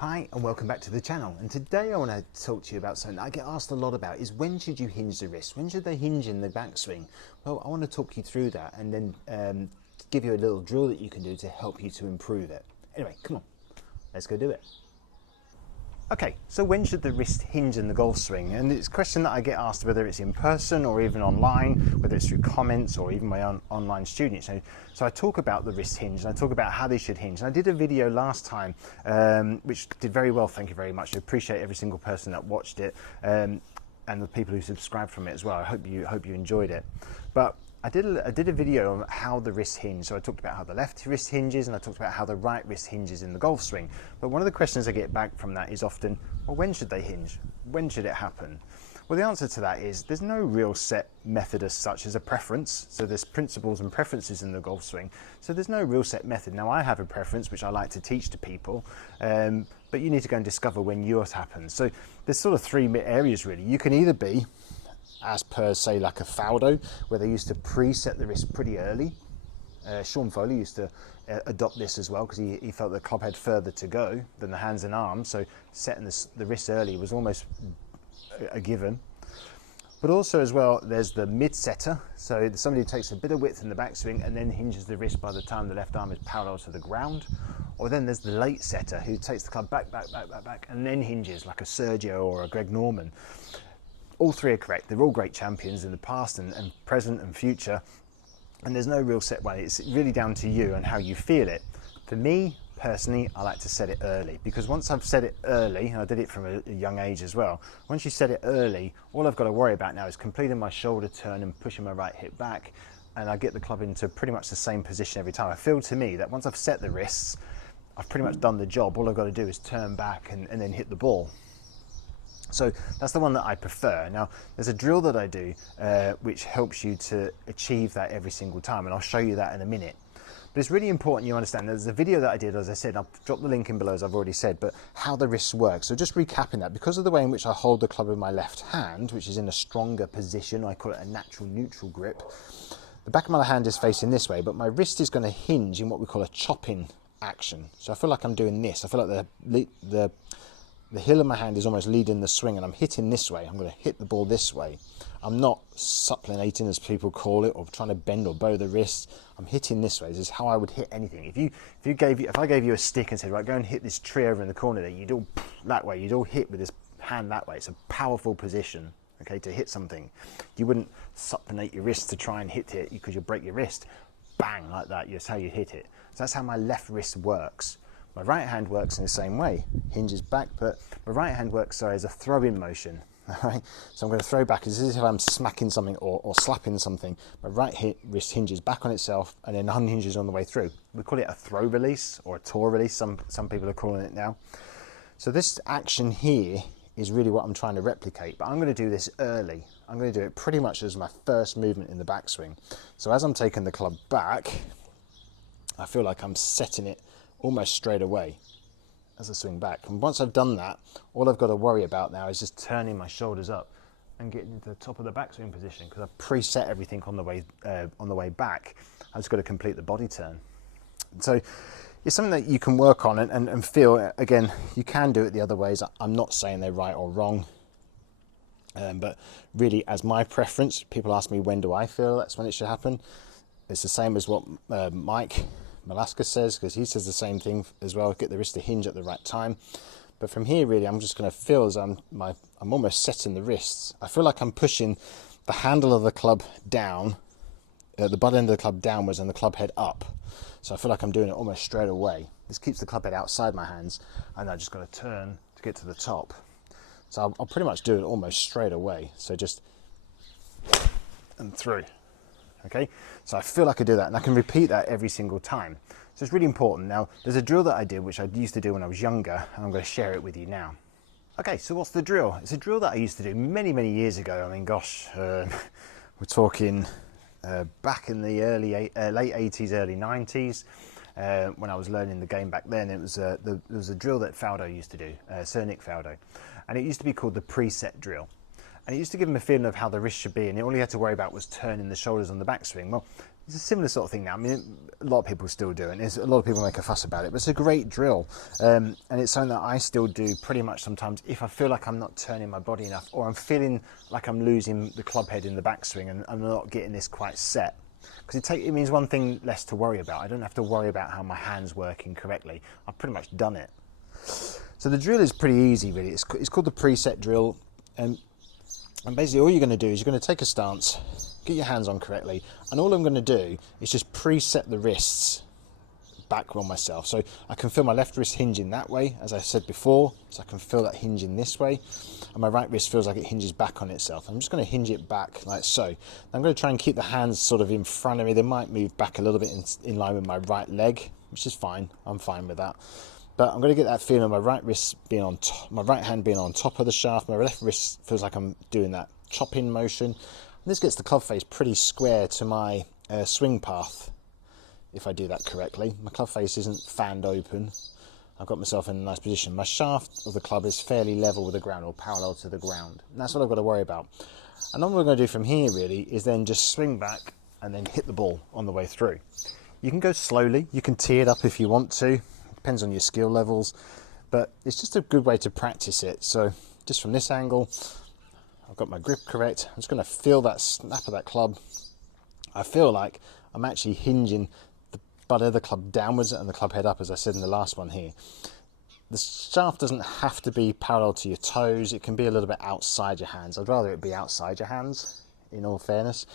Hi and welcome back to the channel, and today I want to talk to you about something that I get asked a lot about is when should you hinge the wrist? When should they hinge in the backswing? Well, I want to talk you through that and then give you a little drill that you can do to help you to improve it. Anyway, come on, let's go do it. Okay, so when should the wrist hinge in the golf swing? And it's a question that I get asked whether it's in person or even online, whether it's through comments or even my own online students. So I talk about the wrist hinge and I talk about how they should hinge. And I did a video last time, which did very well, thank you very much. I appreciate every single person that watched it and the people who subscribed from it as well. I hope you enjoyed it. But I did a video on how the wrist hinge. So I talked about how the left wrist hinges and I talked about how the right wrist hinges in the golf swing. But one of the questions I get back from that is often, well, when should they hinge? When should it happen? Well, the answer to that is there's no real set method as such as a preference. So there's principles and preferences in the golf swing. So there's no real set method. Now I have a preference which I like to teach to people, but you need to go and discover when yours happens. So there's sort of three areas really. You can either be as per, say, like a Faldo, where they used to preset the wrist pretty early. Sean Foley used to adopt this as well because he felt the club had further to go than the hands and arms, so setting the wrist early was almost a given. But also as well, there's the mid-setter, so somebody who takes a bit of width in the backswing and then hinges the wrist by the time the left arm is parallel to the ground. Or then there's the late setter who takes the club back, and then hinges like a Sergio or a Greg Norman. All three are correct. They're all great champions in the past and present and future. And there's no real set way. It's really down to you and how you feel it. For me, personally, I like to set it early because once I've set it early, and I did it from a young age as well, once you set it early, all I've got to worry about now is completing my shoulder turn and pushing my right hip back, and I get the club into pretty much the same position every time. I feel to me that once I've set the wrists, I've pretty much done the job. All I've got to do is turn back and then hit the ball. So that's the one that I prefer. Now, there's a drill that I do which helps you to achieve that every single time, and I'll show you that in a minute. But it's really important you understand there's a video that I did, as I said, I'll drop the link in below as I've already said, but how the wrists work. So just recapping that, because of the way in which I hold the club with my left hand, which is in a stronger position, I call it a natural neutral grip, the back of my hand is facing this way, but my wrist is going to hinge in what we call a chopping action. So I feel like I'm doing this. I feel like the heel of my hand is almost leading the swing and I'm hitting this way. I'm going to hit the ball this way. I'm not supplinating, as people call it, or trying to bend or bow the wrist. I'm hitting this way. This is how I would hit anything. If I gave you a stick and said, right, go and hit this tree over in the corner there, you'd all that way. You'd all hit with this hand that way. It's a powerful position, okay, to hit something. You wouldn't supplinate your wrist to try and hit it because you'll break your wrist. Bang, like that. That's how you hit it. So that's how my left wrist works. My right hand works in the same way, hinges back, but my right hand works as a throw-in motion. All right? So I'm going to throw back as if I'm smacking something or slapping something. My right wrist hinges back on itself and then unhinges on the way through. We call it a throw release or a tour release, some people are calling it now. So this action here is really what I'm trying to replicate, but I'm going to do this early. I'm going to do it pretty much as my first movement in the backswing. So as I'm taking the club back, I feel like I'm setting it almost straight away as I swing back. And once I've done that, all I've got to worry about now is just turning my shoulders up and getting into the top of the backswing position because I've preset everything on the way back. I've just got to complete the body turn. So it's something that you can work on and feel. Again, you can do it the other ways. I'm not saying they're right or wrong, but really as my preference, people ask me when do I feel that's when it should happen. It's the same as what Mike Malaska says, because he says the same thing as well, get the wrist to hinge at the right time. But from here really I'm just going to feel as I'm almost setting the wrists. I feel like I'm pushing the handle of the club down, the butt end of the club downwards and the club head up. So I feel like I'm doing it almost straight away. This keeps the club head outside my hands and I just got to turn to get to the top. So I'll pretty much do it almost straight away. So just and through. Okay, so I feel like I do that and I can repeat that every single time. So it's really important. Now, there's a drill that I did, which I used to do when I was younger, and I'm going to share it with you now. Okay, so what's the drill? It's a drill that I used to do many, many years ago. I mean, gosh, we're talking back in the late 80s, early 90s, when I was learning the game back then. It was there was a drill that Faldo used to do, Sir Nick Faldo, and it used to be called the preset drill. And it used to give him a feeling of how the wrist should be, and all he had to worry about was turning the shoulders on the backswing. Well, it's a similar sort of thing now. I mean, a lot of people still do it, and a lot of people make a fuss about it, but it's a great drill. And it's something that I still do pretty much sometimes if I feel like I'm not turning my body enough, or I'm feeling like I'm losing the club head in the backswing and I'm not getting this quite set. Because it means one thing less to worry about. I don't have to worry about how my hand's working correctly. I've pretty much done it. So the drill is pretty easy, really. It's called the preset drill. And basically all you're going to do is you're going to take a stance, get your hands on correctly, and all I'm going to do is just preset the wrists back on myself. So I can feel my left wrist hinging that way, as I said before, so I can feel that hinging this way, and my right wrist feels like it hinges back on itself. I'm just going to hinge it back like so. I'm going to try and keep the hands sort of in front of me. They might move back a little bit in line with my right leg, which is fine. I'm fine with that. But I'm going to get that feeling of my right wrist being on top, my right hand being on top of the shaft. My left wrist feels like I'm doing that chopping motion. And this gets the club face pretty square to my swing path, if I do that correctly. My club face isn't fanned open. I've got myself in a nice position. My shaft of the club is fairly level with the ground, or parallel to the ground. And that's what I've got to worry about. And all we're going to do from here really is then just swing back and then hit the ball on the way through. You can go slowly. You can tee it up if you want to. Depends on your skill levels, but it's just a good way to practice it. So just from this angle, I've got my grip correct. I'm just going to feel that snap of that club. I feel like I'm actually hinging the butt of the club downwards and the club head up, as I said in the last one here. The shaft doesn't have to be parallel to your toes. It can be a little bit outside your hands. I'd rather it be outside your hands, in all fairness.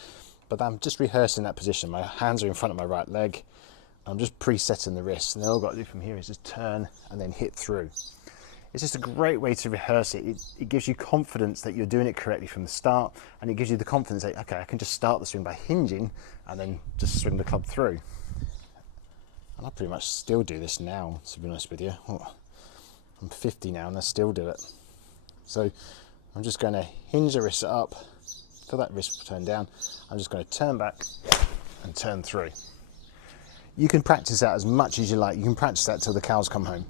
But I'm just rehearsing that position. My hands are in front of my right leg. I'm just presetting the wrists, and then all I've got to do from here is just turn and then hit through. It's just a great way to rehearse it. It gives you confidence that you're doing it correctly from the start, and it gives you the confidence that, okay, I can just start the swing by hinging and then just swing the club through. And I pretty much still do this now, to be honest with you. I'm 50 now and I still do it. So I'm just going to hinge the wrist up, feel that wrist turn down. I'm just going to turn back and turn through. You can practice that as much as you like. You can practice that till the cows come home.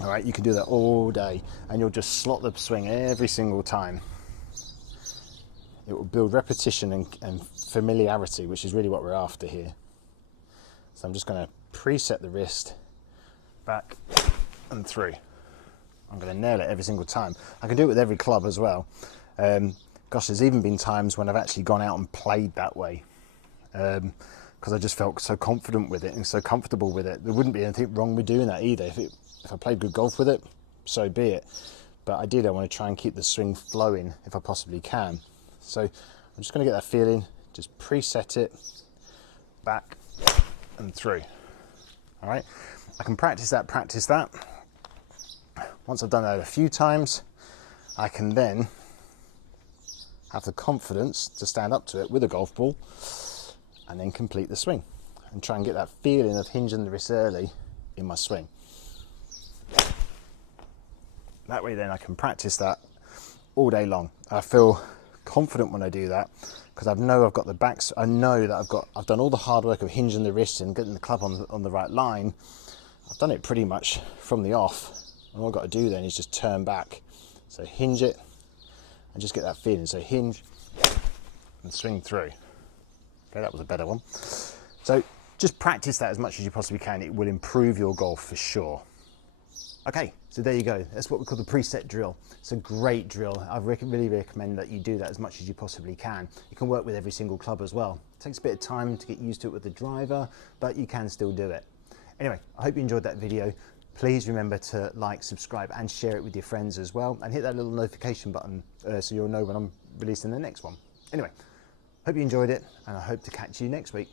All right, you can do that all day, and you'll just slot the swing every single time. It will build repetition and familiarity, which is really what we're after here. So I'm just going to preset the wrist back and through. I'm going to nail it every single time. I can do it with every club as well. Gosh, there's even been times when I've actually gone out and played that way. Because I just felt so confident with it and so comfortable with it. There wouldn't be anything wrong with doing that either. If I played good golf with it, so be it. But I want to try and keep the swing flowing if I possibly can. So I'm just going to get that feeling, just preset it, back and through. All right, I can practice that. Once I've done that a few times, I can then have the confidence to stand up to it with a golf ball and then complete the swing and try and get that feeling of hinging the wrist early in my swing. That way then I can practice that all day long. I feel confident when I do that because I know I've got the backs. I know that I've done all the hard work of hinging the wrist and getting the club on the right line. I've done it pretty much from the off, and all I've got to do then is just turn back. So hinge it and just get that feeling. So hinge and swing through. Okay, that was a better one. So just practice that as much as you possibly can. It will improve your golf for sure. Okay, so there you go. That's what we call the preset drill. It's a great drill. I really recommend that you do that as much as you possibly can. You can work with every single club as well. It takes a bit of time to get used to it with the driver, but you can still do it. Anyway, I hope you enjoyed that video. Please remember to like, subscribe, and share it with your friends as well. And hit that little notification button so you'll know when I'm releasing the next one. Anyway, hope you enjoyed it, and I hope to catch you next week.